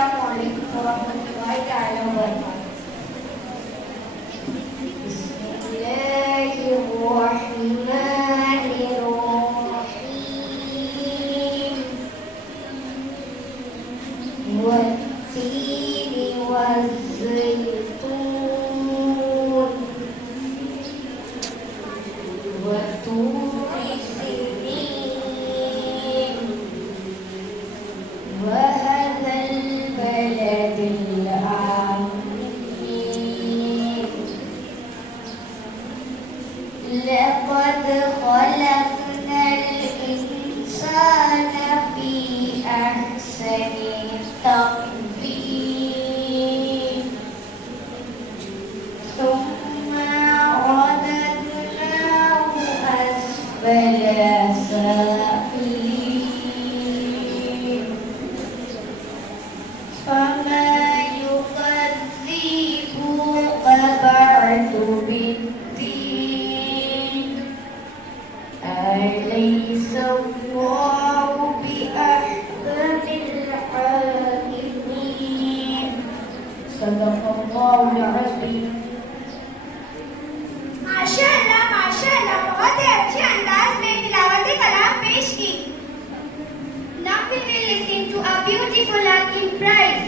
Assalamualaikum warahmatullahi wabarakatuh. Bismillahirrahmanirrahim. Wat-tini waz-zaitun wat-turi sinin wa hadzal baladil amin. Laqad khalaqnal insana fi ahsani taqwim. Thumma radadnahu asfala safilin. Fama yukadzibuka ba'du bid-din. Alaysa Allahu biahkamil hakimin. Sadaqallahul azim. माशाअल्लाह माशाअल्लाह, बहुत ही अच्छे अंदाज में तिलावत कलाम पेश की। Now we will listen to a beautiful Latin prize.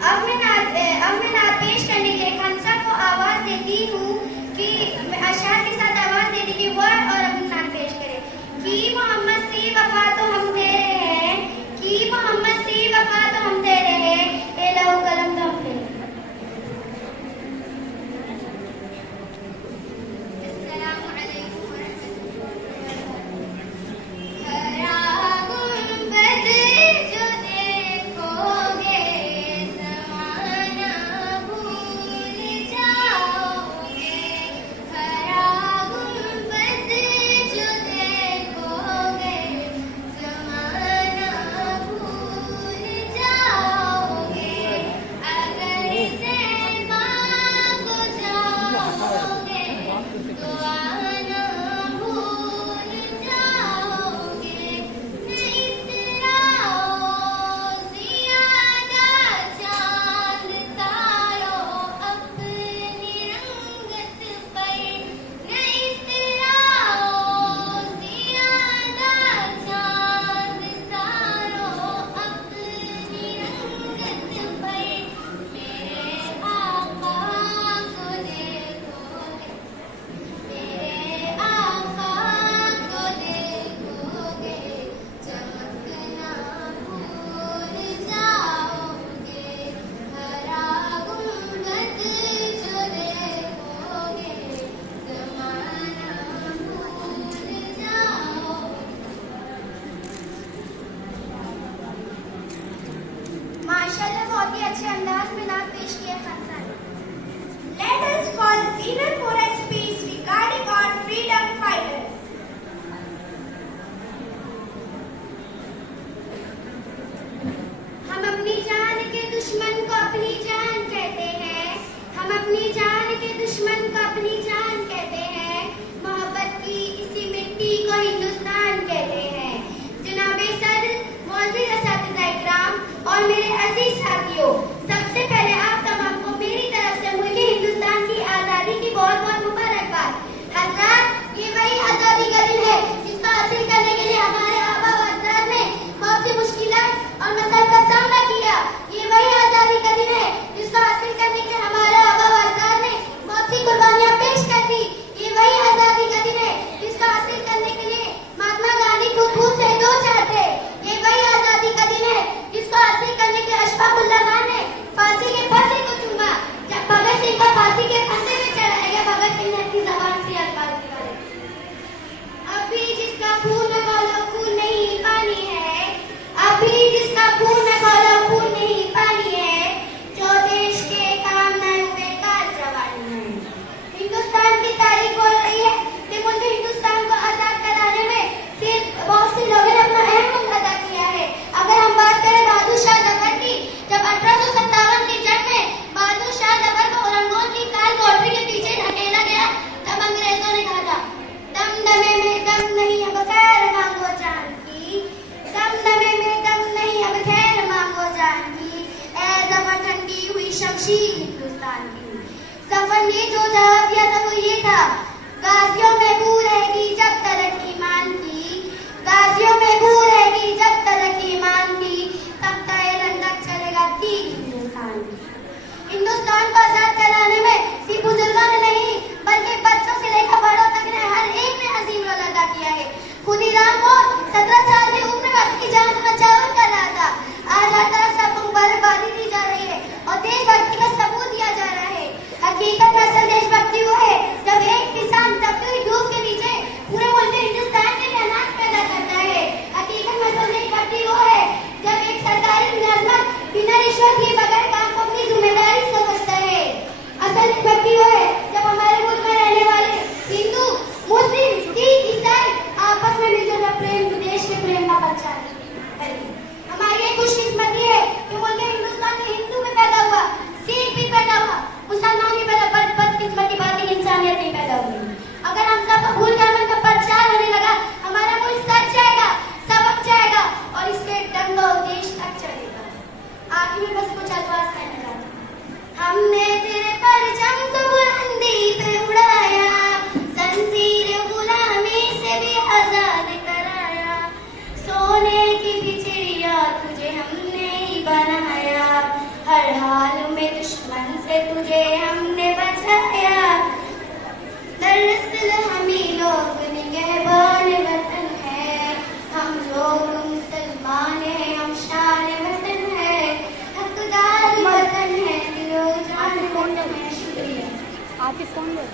अब मैं नात पेश करने के लिए खंसा को आवाज देती हूँ कि अशार के साथ आवाज देने के वर्ड और अपनी नात पेश करें। कि मोहम्मद से वफा तो हम दे रहे हैं, कि मोहम्मद से वफा तो हम दे रहे हैं, ए लहू कलम तो हम दे रहे हैं। माशाअल्लाह, बहुत ही अच्छे अंदाज में नात पेश किया खंसा ने। Let us call Zinat for a speech regarding our freedom fighters. हम अपनी जान के दुश्मन को अपनी जान कहते हैं, हम अपनी जान के दुश्मन को अपनी जान कहते हैं, मोहब्बत की इसी मिट्टी को हिंदुस्तान कहते हैं। जनाबे सदर, मौजूद असातिज़ा इकराम और मेरे अजीज साथियों, सबसे पहले आप तमाम को मेरी तरफ से मुल्क हिंदुस्तान की आज़ादी की बहुत बहुत मुबारकबाद। हज़रात, ये वही आज़ादी का दिन है जिसको हासिल करने के लिए हमारे आबा व अजदाद ने बहुत सी मुश्किलात और मसाइल का सामना किया। ये वही आज़ादी का दिन है जिसको हासिल करने के लिए हमारे आबा व अजदाद ने बहुत सी कुर्बानियां शीर हिंदुस्तान की। सफर ने जो जवाब दिया था वो ये था, गाजियों में बू रहेगी जब तलक ईमान की, गाजियों में बू रहेगी जब तलक ईमान की, तब तक तक चलेगा तीर हिंदुस्तान की। हिंदुस्तान को आजाद कराने में सिर्फ बुजुर्गों ने नहीं बल्कि बच्चों से लेकर बड़ों तक ने हर एक ने अजीम रोल अदा किया है। खुदीराम बोस 17 साल की उम्र में अपनी जान बचाव कर रहा था। आज हर तरफ सबको बर्बादी दी जा रही है और देशभक्ति का सबूत दिया जा रहा है। हकीकत में असल देशभक्ति वो है जब एक किसान तपती हुई धूप के नीचे पूरे मुल्क हिंदुस्तान के लिए अनाज पैदा करता है। हकीकत में असल देशभक्ति वो है जब एक सरकारी मुलाजमत बिना रिश्वत लिए बगैर काम को अपनी जिम्मेदारी समझता है। असल देशभक्ति वो है जब हमारे मुल्क में रहने वाले हिंदू, मुस्लिम, सिख, ईसाई आपस में मिलकर प्रेम, देश के प्रेम का प्रचार करें। हमारी ये खुशकिस्मती है कि मुल्क हिंदुस्तान में हिंदू भी पैदा हुआ, सिख भी पैदा हुआ, मुसलमान भी पैदा, बदकिस्मती बात है इंसानियत नहीं पैदा हुई। अगर हम सब भूल कर मन का प्रचार होने लगा, हमारा मुल्क सच जाएगा, सबक जाएगा और इसके डंगा देश तक चलेगा। आखिर में बस कुछ अल्फाज कहना चाहता हूँ। हमने तेरे परचम को बुलंदी पे उड़ाया, जंजीर गुलामी से भी आजाद कराया, सोने की चिड़िया तुझे हमने ही बनाया, हर हाल में दुश्मन से तुझे हमने बचाया। दरअसल हम ही लोग निगहबान वतन है, हम लोग मुसलमान हैं, हम शान वतन है, हकदार वतन है, दिलो जान वतन है। शुक्रिया। आप ही फोन लो।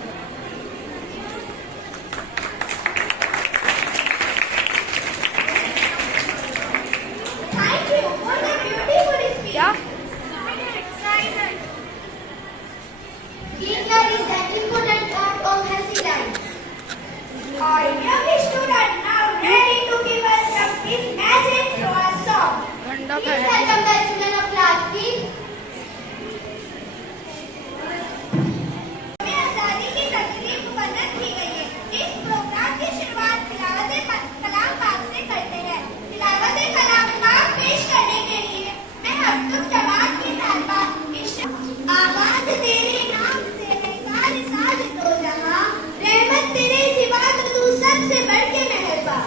Thank you for the beautiful speech. क्या? Teacher is an important part of healthy life. Our young student now ready to give us his message through a song. ठंडा Please welcome the student of class 3. आजादी की तकरीब मुकर्रर की गई है। इस प्रोग्राम की शुरुआत तिलावत कलाम पाक से करते हैं। तिलावत कलाम पाक पेश करने के लिए मैं अब तक जमात की तालिबा आवाज तेरे नाम से है कार साज दो जहां, रहमत तेरे सिवा तो तू सबसे बढ़ के मेहरबान।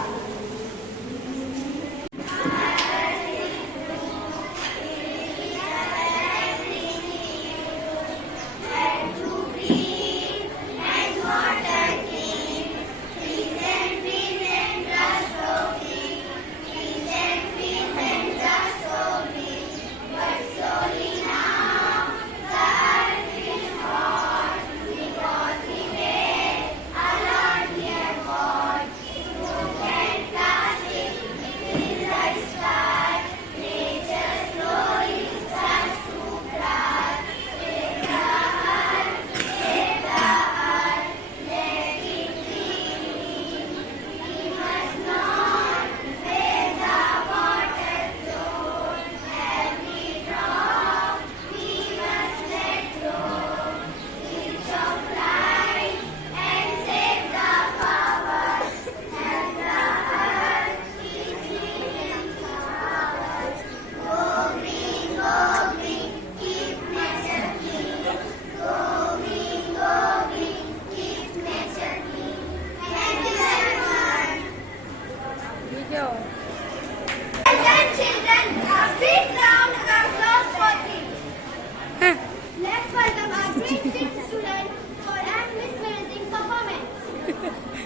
Let's welcome our grade 6 student for an mesmerizing performance.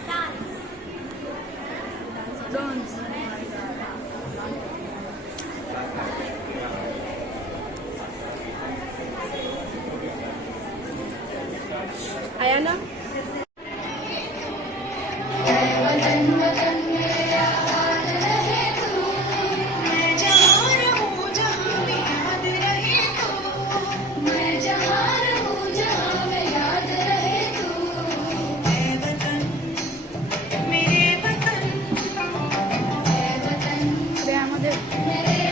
Dance. Dance. आया ना?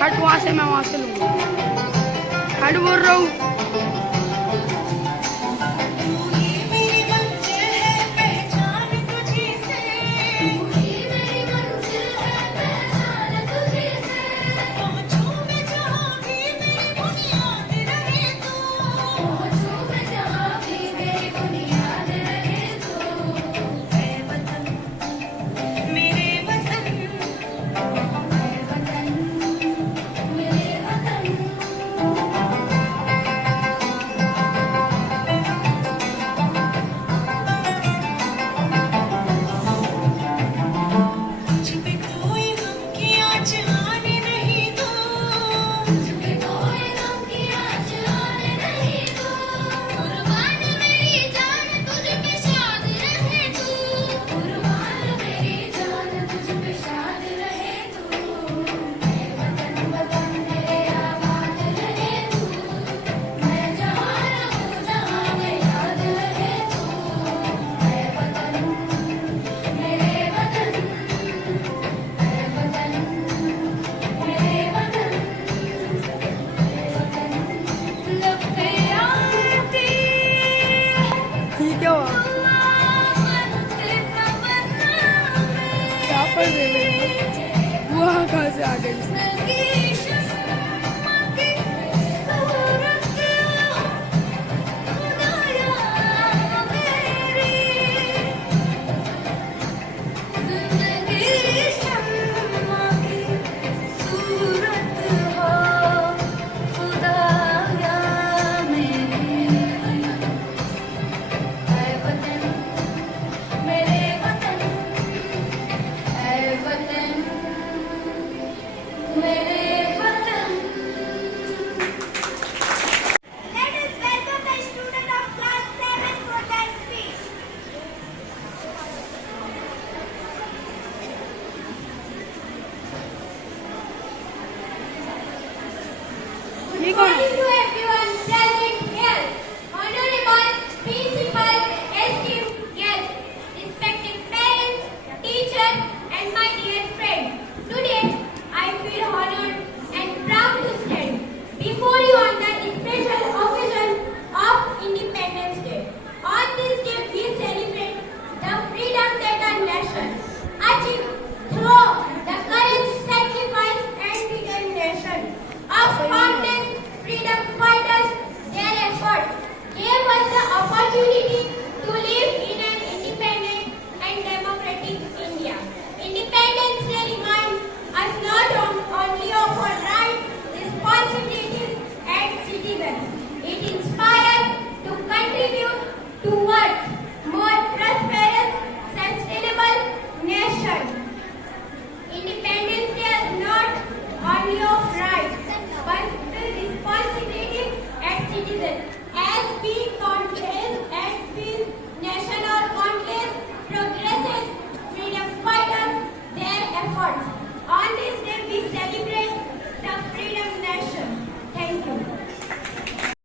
हट वहाँ से, मैं वहाँ से लूँगा। हट बोल रहा हूँ। ये कौन है? Morning to everyone.